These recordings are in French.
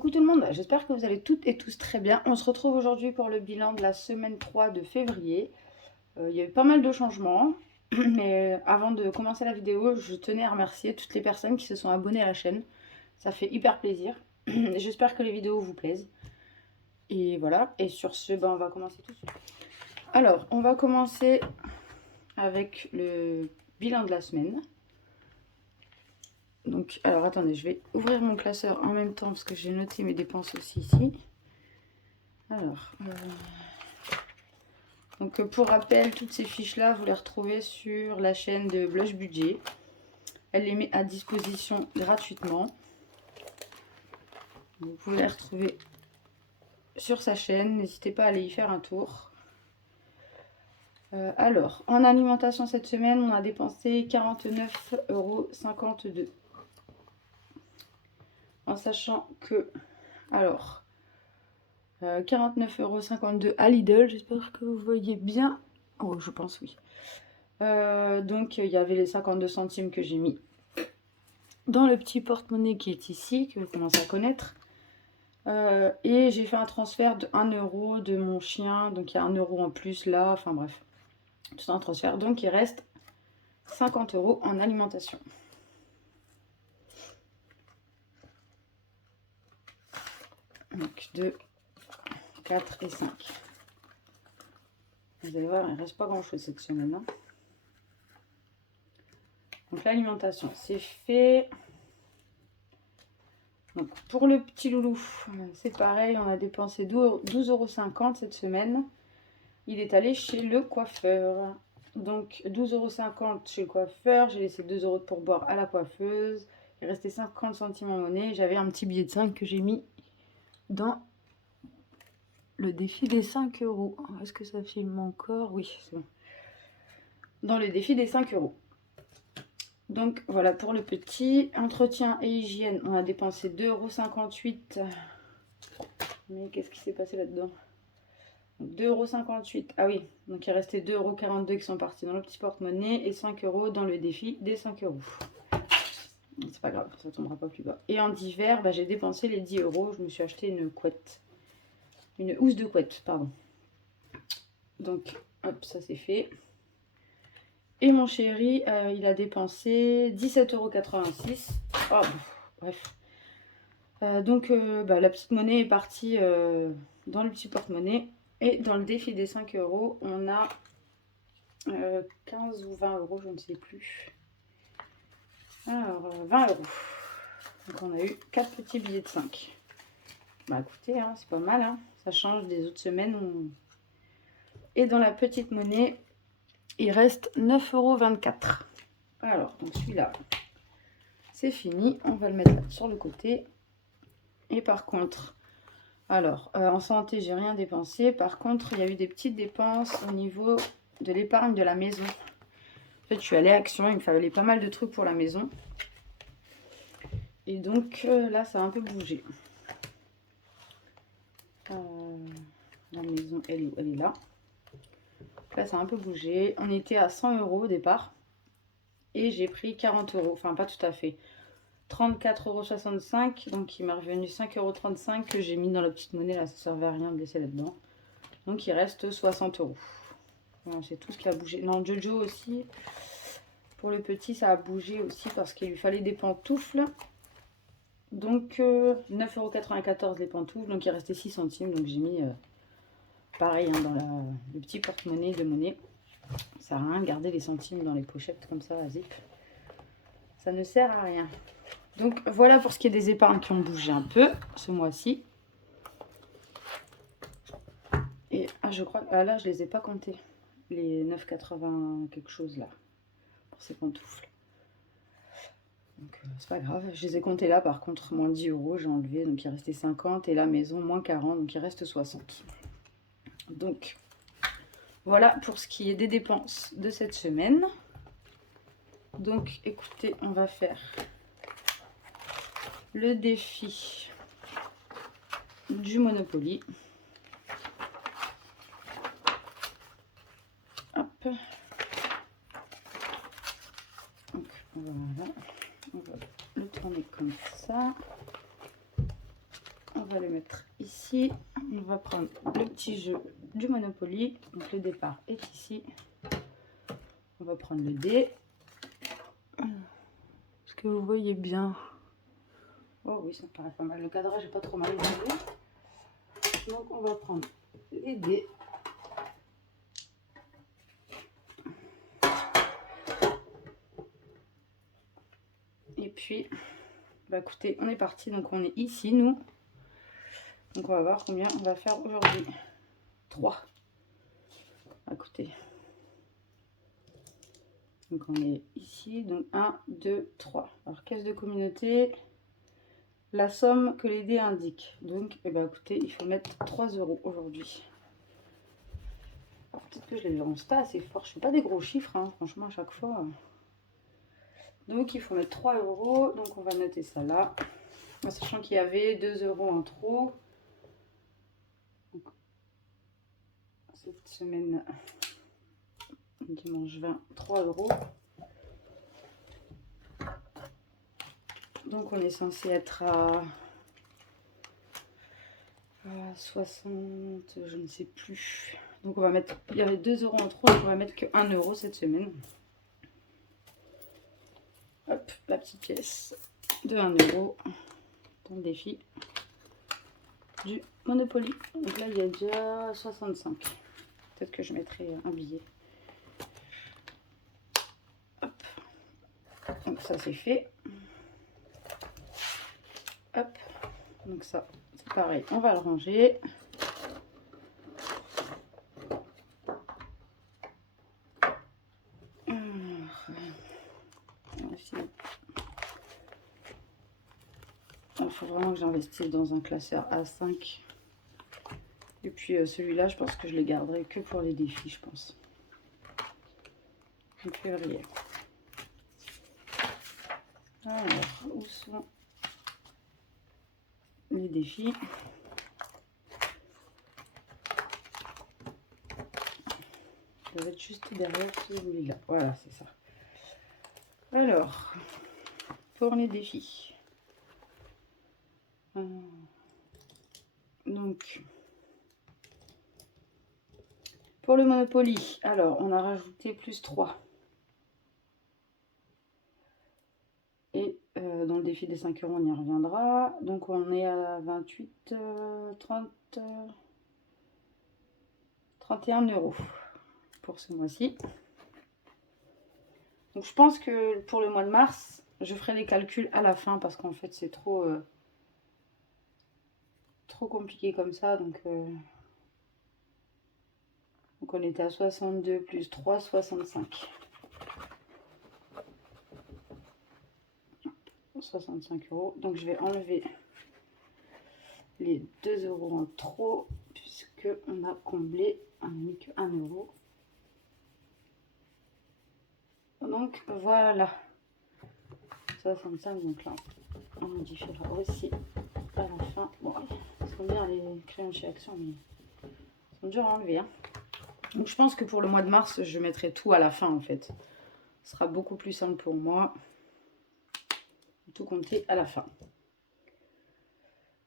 Coucou tout le monde, j'espère que vous allez toutes et tous très bien. On se retrouve aujourd'hui pour le bilan de la semaine 3 de février. Il y a eu pas mal de changements, mais avant de commencer la vidéo, je tenais à remercier toutes les personnes qui se sont abonnées à la chaîne. Ça fait hyper plaisir. J'espère que les vidéos vous plaisent. Et voilà, et sur ce, on va commencer tout de suite. Alors, on va commencer avec le bilan de la semaine. Donc, alors attendez, je vais ouvrir mon classeur en même temps parce que j'ai noté mes dépenses aussi ici. Alors, donc pour rappel, toutes ces fiches-là, vous les retrouvez sur la chaîne de Blush Budget. Elle les met à disposition gratuitement. Vous pouvez les retrouver sur sa chaîne, n'hésitez pas à aller y faire un tour. Alors, en alimentation cette semaine, on a dépensé 49,52 €. En sachant que, alors, 49,52 € à Lidl, j'espère que vous voyez bien. Oh, je pense oui. Donc, il y avait les 52 centimes que j'ai mis dans le petit porte-monnaie qui est ici, que vous commencez à connaître. Et j'ai fait un transfert de 1 € de mon chien, donc il y a 1 € en plus là, enfin bref, tout un transfert. Donc, il reste 50 € en alimentation. Donc, 2, 4 et 5. Vous allez voir, il ne reste pas grand-chose cette semaine. Hein. Donc, l'alimentation, c'est fait. Donc, pour le petit loulou, c'est pareil, on a dépensé 12,50 € cette semaine. Il est allé chez le coiffeur. Donc, 12,50 € chez le coiffeur. J'ai laissé 2 € de pourboire à la coiffeuse. Il restait 50 centimes en monnaie. J'avais un petit billet de 5 que j'ai mis dans le défi des 5 €. Est-ce que ça filme encore? Oui, c'est bon. Dans le défi des 5 €. Donc voilà pour le petit. Entretien et hygiène, on a dépensé 2,58 €. Mais qu'est-ce qui s'est passé là-dedans? 2,58 €. Ah oui, donc il restait 2,42 € qui sont partis dans le petit porte-monnaie et 5 € dans le défi des 5 €. C'est pas grave, ça tombera pas plus bas. Et en divers, j'ai dépensé les 10 €. Je me suis acheté une couette. Une housse de couette, pardon. Donc, hop, ça c'est fait. Et mon chéri, il a dépensé 17,86 €. Oh, bref. Donc, la petite monnaie est partie dans le petit porte-monnaie. Et dans le défi des 5 €, on a 15 ou 20 €, je ne sais plus. Alors, 20 €. Donc, on a eu 4 petits billets de 5. Bah, écoutez, hein, c'est pas mal. Hein. Ça change des autres semaines. Et dans la petite monnaie, il reste 9,24 €. Alors, donc celui-là, c'est fini. On va le mettre là sur le côté. Et par contre, alors, en santé, j'ai rien dépensé. Par contre, il y a eu des petites dépenses au niveau de l'épargne de la maison. En fait, je suis allée à Action. Il me fallait pas mal de trucs pour la maison. Et donc, là, ça a un peu bougé. La maison, elle est là. Là, ça a un peu bougé. On était à 100 € au départ. Et j'ai pris 40 €. Enfin, pas tout à fait. 34,65 €. Donc, il m'est revenu 5,35 € que j'ai mis dans la petite monnaie. Là, ça ne servait à rien de laisser là-dedans. Donc, il reste 60 €. Bon, c'est tout ce qui a bougé. Non, Jojo aussi. Pour le petit, ça a bougé aussi parce qu'il lui fallait des pantoufles. Donc, 9,94 € les pantoufles. Donc, il restait 6 centimes. Donc, j'ai mis pareil hein, dans le petit porte-monnaie de monnaie. Ça sert à rien de garder les centimes dans les pochettes comme ça à zip. Ça ne sert à rien. Donc, voilà pour ce qui est des épargnes qui ont bougé un peu ce mois-ci. Et je crois que là, je les ai pas comptés. Les 9,80 quelque chose là. Pour ces pantoufles. Donc, c'est pas grave. Je les ai comptés là. Par contre, moins 10 €, j'ai enlevé. Donc, il restait 50. Et la maison, moins 40. Donc, il reste 60. Donc, voilà pour ce qui est des dépenses de cette semaine. Donc, écoutez, on va faire le défi du Monopoly. Hop. Donc, voilà. On va le tourner comme ça. va le mettre ici. On va prendre le petit jeu du Monopoly. Donc le départ est ici. On va prendre le dé. Est-ce que vous voyez bien? Oh oui, ça me paraît pas mal. Le cadrage n'est pas trop mal. Donc on va prendre les dés. Et puis, bah écoutez, on est parti. Donc on est ici, nous. Donc on va voir combien on va faire aujourd'hui. 3. Écoutez. Donc on est ici. Donc 1, 2, 3. Alors caisse de communauté. La somme que les dés indiquent. Donc, eh ben, écoutez, il faut mettre 3 € aujourd'hui. Peut-être que je les lance pas assez fort. Je ne fais pas des gros chiffres, hein, franchement, à chaque fois. Donc, il faut mettre 3 €. Donc, on va noter ça là. En sachant qu'il y avait 2 € en trop. Donc, cette semaine, dimanche 20, 3 €. Donc, on est censé être à 60, je ne sais plus. Donc, on va mettre, il y avait 2 € en trop. Donc, on va mettre que 1 € cette semaine. Hop, la petite pièce de 1 € dans le défi du Monopoly. Donc là, il y a déjà 65. Peut-être que je mettrai un billet. Hop. Donc ça, c'est fait. Hop. Donc ça, c'est pareil. On va le ranger. Il faut vraiment que j'investisse dans un classeur A5. Et puis celui-là, je pense que je les garderai que pour les défis, je pense. Donc février. Alors, où sont les défis? Ça va être juste derrière celui-là. Voilà, c'est ça. Alors, pour les défis. Donc, pour le Monopoly, alors on a rajouté plus 3. Et dans le défi des 5 €, on y reviendra. Donc on est à 28, 30, 31 € pour ce mois-ci. Donc je pense que pour le mois de mars, je ferai les calculs à la fin parce qu'en fait c'est trop compliqué comme ça. Donc on était à 62 plus 3, 65. 65 €. Donc je vais enlever les 2 € en trop puisque on a comblé, on n'a mis que 1 €. Donc voilà, 65. Donc là on modifiera aussi à la fin. Bon, ils sont bien les crayons chez Action, mais ils sont durs à enlever, hein. Donc je pense que pour le mois de mars, je mettrai tout à la fin en fait. Ce sera beaucoup plus simple pour moi. Tout compter à la fin.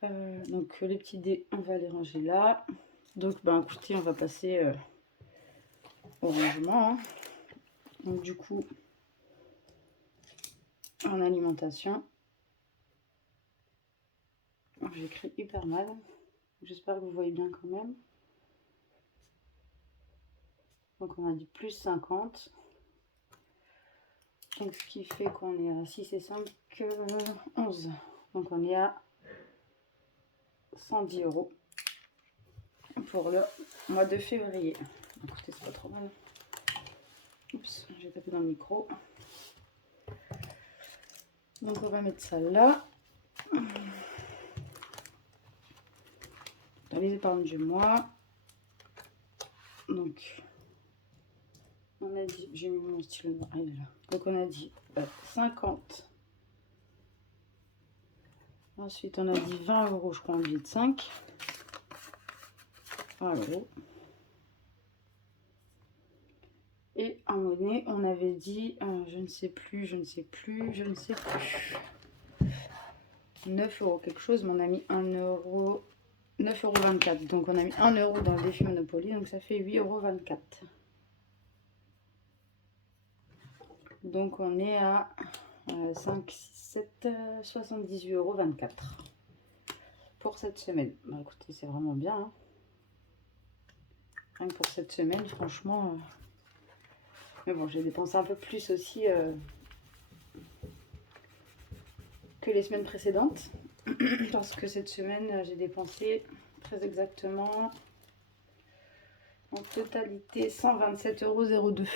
Donc les petits dés, on va les ranger là. Donc ben écoutez, on va passer au rangement, hein. Donc du coup, en alimentation, j'écris hyper mal. J'espère que vous voyez bien quand même. Donc on a dit plus 50. Donc ce qui fait qu'on est à 6 et 5, 11. Donc on est à 110 € pour le mois de février. Écoutez, c'est pas trop mal. Oups, j'ai tapé dans le micro. Donc on va mettre ça là. Dans les épargnes du mois. Donc on a dit, j'ai mis mon stylo noir, il est là. Donc on a dit 50. Ensuite on a dit 20 € je crois en billet de 5. 20 €. Et en monnaie, on avait dit, je ne sais plus. 9 euros quelque chose, mais on a mis 1 euro, 9,24 €. Donc on a mis 1 euro dans le défi Monopoly, donc ça fait 8,24 €. Donc on est à 5, 6, 7, 78,24 € pour cette semaine. Bah écoutez, c'est vraiment bien. Hein. Rien que pour cette semaine, franchement. Mais bon, j'ai dépensé un peu plus aussi que les semaines précédentes. Parce que cette semaine, j'ai dépensé très exactement en totalité 127,02 €. Je sais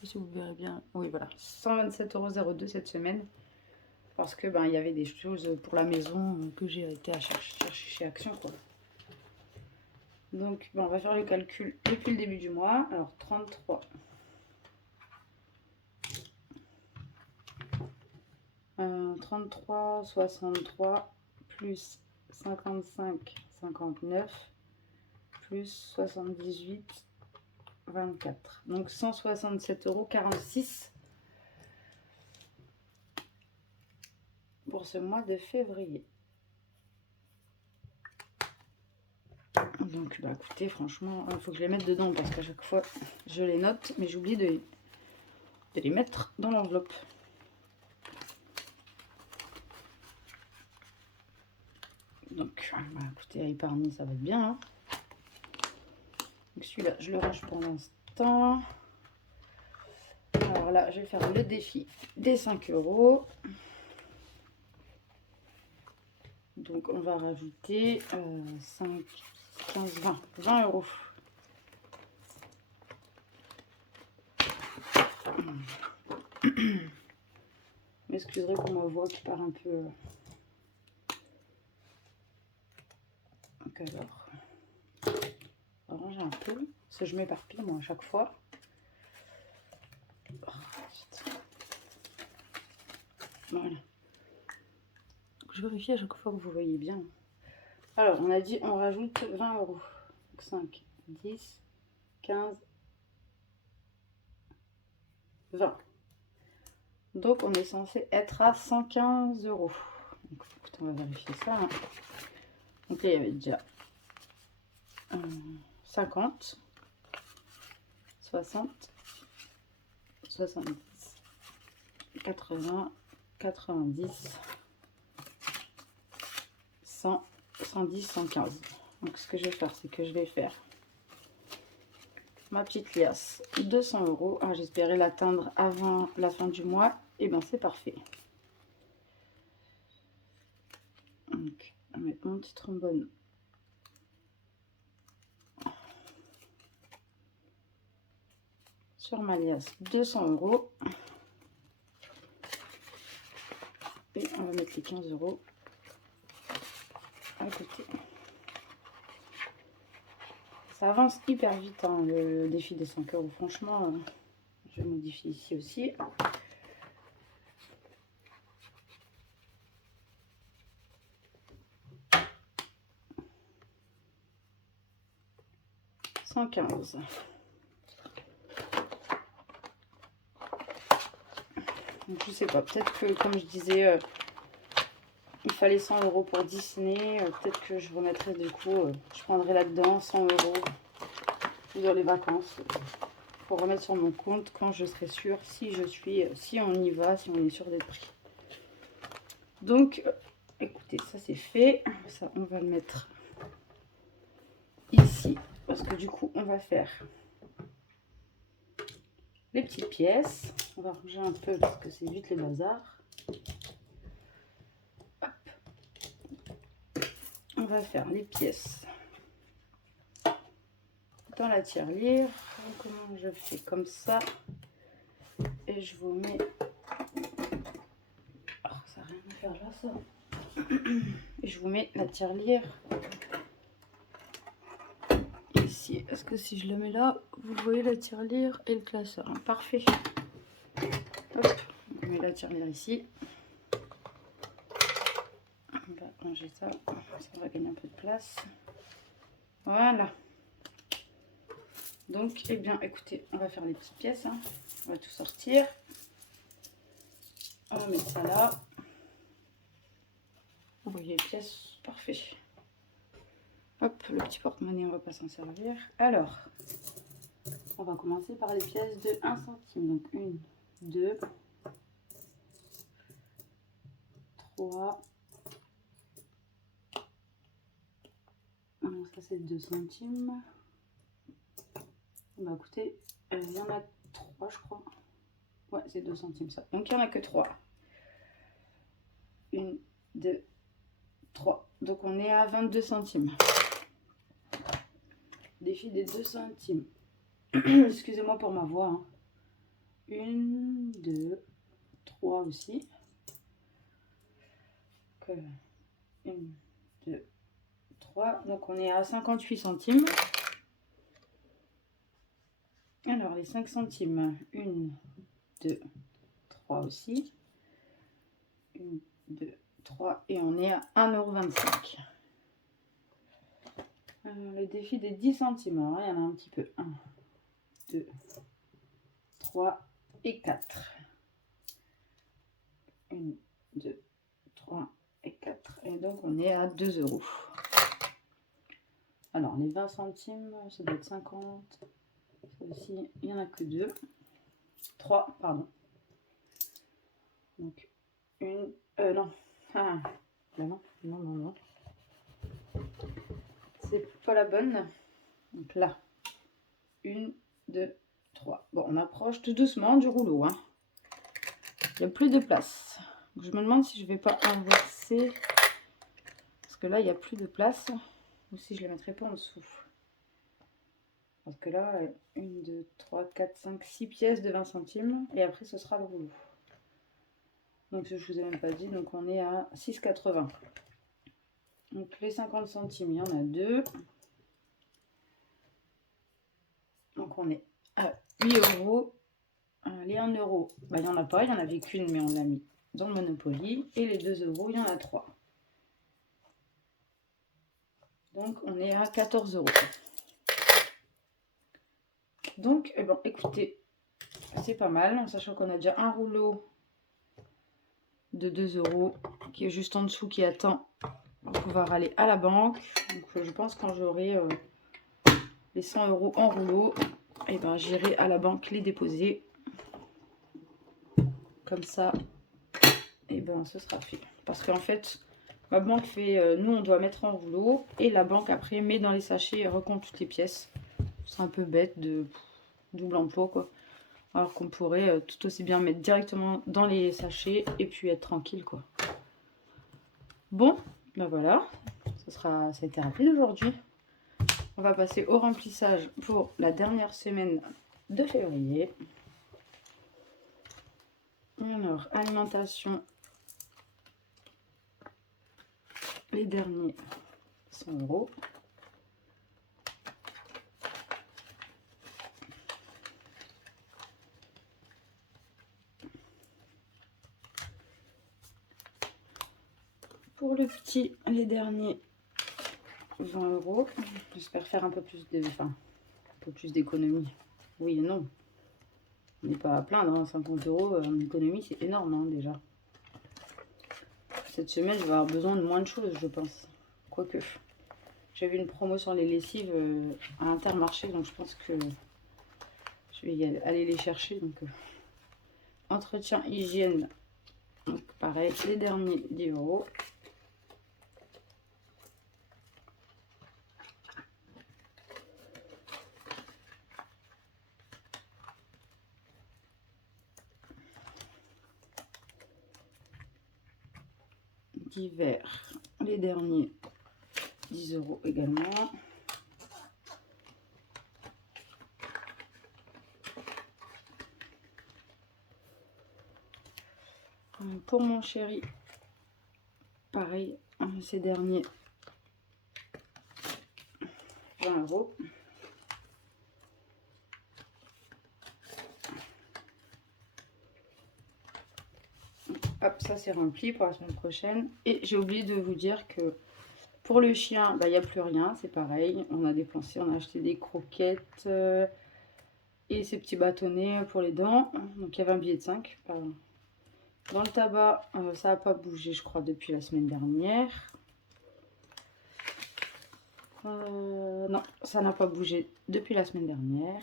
pas si vous verrez bien. Oui, voilà. 127,02 € cette semaine. Parce que il y avait des choses pour la maison que j'ai été à chercher chez Action, quoi. Donc, on va faire le calcul depuis le début du mois. Alors, 33. 33, 63, plus 55, 59, plus 78, 24. Donc 167,46 € pour ce mois de février. Donc écoutez, franchement, il faut que je les mette dedans parce qu'à chaque fois je les note, mais j'oublie de les mettre dans l'enveloppe. Donc écoutez, à épargner, ça va être bien. Hein. Donc celui-là, je le range pour l'instant. Alors là, je vais faire le défi des 5 €. Donc on va rajouter 5, 15, 20 €. M'excuserez pour ma voix qui part un peu. Donc alors, on va ranger un peu, parce que je m'éparpille moi à chaque fois. Voilà. Je vérifie à chaque fois que vous voyez bien. Alors, on a dit on rajoute 20 €. Donc 5, 10, 15, 20. Donc, on est censé être à 115 €. Donc, écoute, on va vérifier ça. Hein. Donc là, il y avait déjà 50, 60, 70, 80, 90, 100, 110, 115. Donc ce que je vais faire, c'est que je vais faire ma petite liasse 200 €. Ah, j'espérais l'atteindre avant la fin du mois. Et bien c'est parfait. Donc, on va mettre mon petit trombone. Sur ma liasse 200 €. Et on va mettre les 15 € à côté. Ça avance hyper vite, hein, le défi des 5 €. Franchement, je modifie ici aussi. « 115 ». Donc, je sais pas, peut-être que comme je disais, il fallait 100 € pour Disney. Peut-être que je remettrai du coup, je prendrai là-dedans 100 € dans les vacances pour remettre sur mon compte quand je serai sûre si on y va, si on est sûr d'être pris. Donc, écoutez, ça c'est fait. Ça, on va le mettre ici parce que du coup, on va faire les petites pièces. On va ranger un peu parce que c'est vite le bazar. Hop. On va faire les pièces dans la tirelire. Comment je fais? Comme ça. Et je vous mets... Oh, ça n'a rien à faire là, ça. Et je vous mets la tirelire ici. Est-ce que si je le mets là, vous voyez la tirelire et le classeur? Parfait. Hop, on met la tirelire ici. On va ranger ça. Ça va gagner un peu de place. Voilà. Donc, eh bien, écoutez, on va faire les petites pièces. Hein. On va tout sortir. On va mettre ça là. voyez les pièces, parfait. Hop, le petit porte-monnaie, on va pas s'en servir. Alors, on va commencer par les pièces de 1 centime. Donc 1, 2, 3. Ça c'est 2 centimes. Bah écoutez, il y en a 3 je crois. Ouais, c'est 2 centimes ça. Donc il n'y en a que 3. 1, 2, 3. Donc on est à 22 centimes. Défi des 2 centimes. Excusez-moi pour ma voix. 1, 2, 3 aussi. 1, 2, 3. Donc on est à 58 centimes. Alors les 5 centimes. 1, 2, 3 aussi. 1, 2, 3. Et on est à 1,25 €. Les défis des 10 centimes. Alors il y en a un petit peu. 1, 2, 3 et 4. 1, 2, 3 et 4. Et donc on est à 2 €. Alors les 20 centimes, ça doit être 50. Ça aussi, il n'y en a que 2. 3, pardon. Donc une. Non. Ah, ben non, non, non, non. C'est pas la bonne. Donc là. 1, 2, 3. Bon, on approche tout doucement du rouleau. Hein. Il n'y a plus de place. Donc, je me demande si je ne vais pas inverser. Parce que là, il n'y a plus de place. Ou si je ne les mettrai pas en dessous. Parce que là, 1, 2, 3, 4, 5, 6 pièces de 20 centimes. Et après, ce sera le rouleau. Donc, je ne vous ai même pas dit. Donc, on est à 6,80. Donc, les 50 centimes, il y en a 2. Donc, on est à 8 €. Les 1 €, bah, il n'y en a pas. Il n'y en avait qu'une, mais on l'a mis dans le Monopoly. Et les 2 €, il y en a 3. Donc, on est à 14 €. Donc, eh ben, écoutez, c'est pas mal. En sachant qu'on a déjà un rouleau de 2 € qui est juste en dessous, qui attend pour pouvoir aller à la banque. Donc, je pense quand j'aurai les 100 € en rouleau, et ben, j'irai à la banque les déposer. Comme ça, et ben, ce sera fait. Parce qu'en fait, ma banque fait, nous on doit mettre en rouleau et la banque après met dans les sachets et recompte toutes les pièces. C'est un peu bête de double emploi quoi. Alors qu'on pourrait tout aussi bien mettre directement dans les sachets et puis être tranquille quoi. Bon, ben voilà, ça a été rapide aujourd'hui. On va passer au remplissage pour la dernière semaine de février. Alors, alimentation, les derniers 100 €. Pour le petit, les derniers 20 €. J'espère faire un peu plus de, enfin, un peu plus d'économie. Oui et non. On n'est pas à plaindre, hein. 50 € en économie, c'est énorme hein, déjà. Cette semaine, je vais avoir besoin de moins de choses, je pense. Quoique, j'ai vu une promo sur les lessives à Intermarché, donc je pense que je vais aller les chercher. Donc, entretien, hygiène, donc pareil, les derniers 10 €. Divers, les derniers 10 € également. Pour mon chéri, pareil, ces derniers 20 €. Hop, ça c'est rempli pour la semaine prochaine. Et j'ai oublié de vous dire que pour le chien, il n'y a plus rien, c'est pareil. On a dépensé, on a acheté des croquettes et ces petits bâtonnets pour les dents. Donc il y avait un billet de 5. Dans le tabac, ça n'a pas bougé, je crois, depuis la semaine dernière. Non, ça n'a pas bougé depuis la semaine dernière.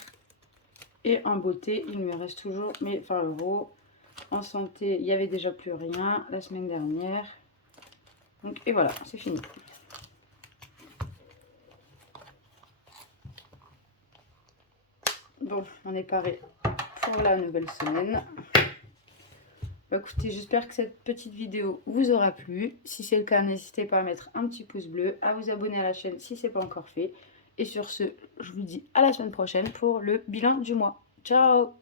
Et en beauté, il me reste toujours mes 20 euros. En santé, il n'y avait déjà plus rien la semaine dernière. Donc, et voilà, c'est fini. Bon, on est paré pour la nouvelle semaine. Bah, écoutez, j'espère que cette petite vidéo vous aura plu. Si c'est le cas, n'hésitez pas à mettre un petit pouce bleu, à vous abonner à la chaîne si ce n'est pas encore fait. Et sur ce, je vous dis à la semaine prochaine pour le bilan du mois. Ciao!